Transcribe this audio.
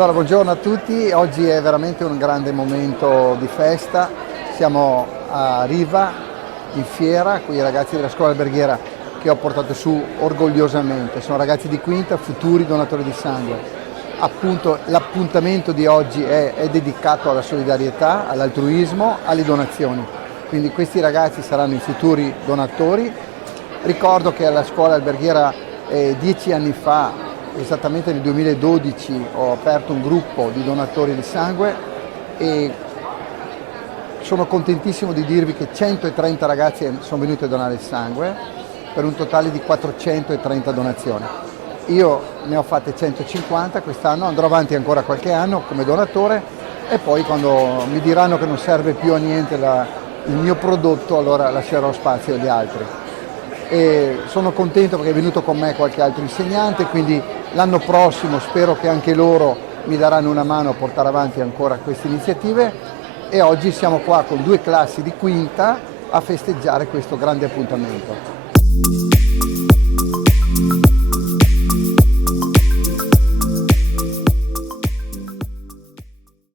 Allora, buongiorno a tutti, oggi è veramente un grande momento di festa, siamo a Riva, in fiera, con i ragazzi della scuola alberghiera che ho portato su orgogliosamente, sono ragazzi di quinta, futuri donatori di sangue. Appunto, l'appuntamento di oggi è dedicato alla solidarietà, all'altruismo, alle donazioni, quindi questi ragazzi saranno i futuri donatori. Ricordo che alla scuola alberghiera 10 anni fa, esattamente nel 2012, ho aperto un gruppo di donatori di sangue e sono contentissimo di dirvi che 130 ragazzi sono venuti a donare il sangue per un totale di 430 donazioni. Io ne ho fatte 150 quest'anno, andrò avanti ancora qualche anno come donatore e poi quando mi diranno che non serve più a niente il mio prodotto, allora lascerò spazio agli altri. E sono contento perché è venuto con me qualche altro insegnante, quindi l'anno prossimo spero che anche loro mi daranno una mano a portare avanti ancora queste iniziative e oggi siamo qua con 2 classi di quinta a festeggiare questo grande appuntamento.